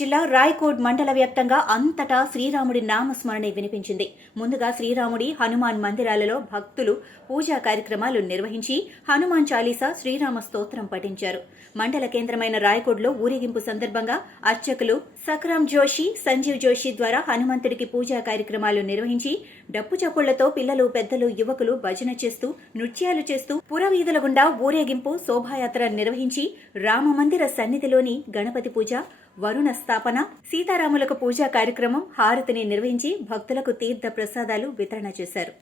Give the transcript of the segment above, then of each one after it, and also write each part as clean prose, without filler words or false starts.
జిల్లా రాయకోడ్ మండల వ్యాప్తంగా అంతటా శ్రీరాముడి నామస్మరణే వినిపించింది. ముందుగా శ్రీరాముడి హనుమాన్ మందిరాలలో భక్తులు పూజా కార్యక్రమాలు నిర్వహించి హనుమాన్ చాలీసా శ్రీరామ స్తోత్రం పఠించారు. మండల కేంద్రమైన రాయకోడ్లో ఊరేగింపు సందర్భంగా అర్చకులు సక్రామ్ జోషి, సంజీవ్ జోషి ద్వారా హనుమంతుడికి పూజా కార్యక్రమాలు నిర్వహించి డప్పు చప్పుళ్లతో పిల్లలు, పెద్దలు, యువకులు భజన చేస్తూ నృత్యాలు చేస్తూ పురవీధుల గుండా ఊరేగింపు శోభాయాత్ర నిర్వహించి రామమందిర సన్నిధిలోని గణపతి పూజ, వరుణ స్థాపన, సీతారాములకు పూజా కార్యక్రమం, హారతిని నిర్వహించి భక్తులకు తీర్థ ప్రసాదాలు వితరణ చేశారు.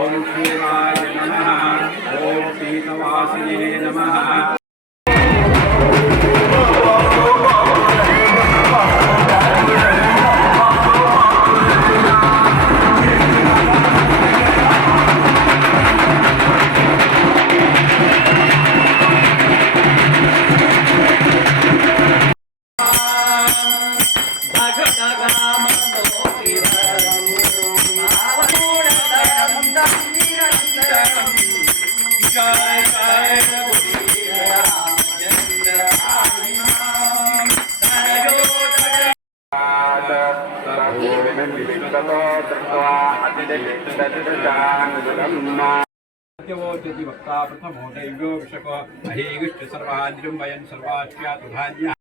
ఓం శివాయ నమః. ఓం సీతవాసినే నమః. वक्ता प्रथमो दैव्यो विषको अहीगुष्ट सर्वानिरुम्बयन् सर्वास्यातुधान्यः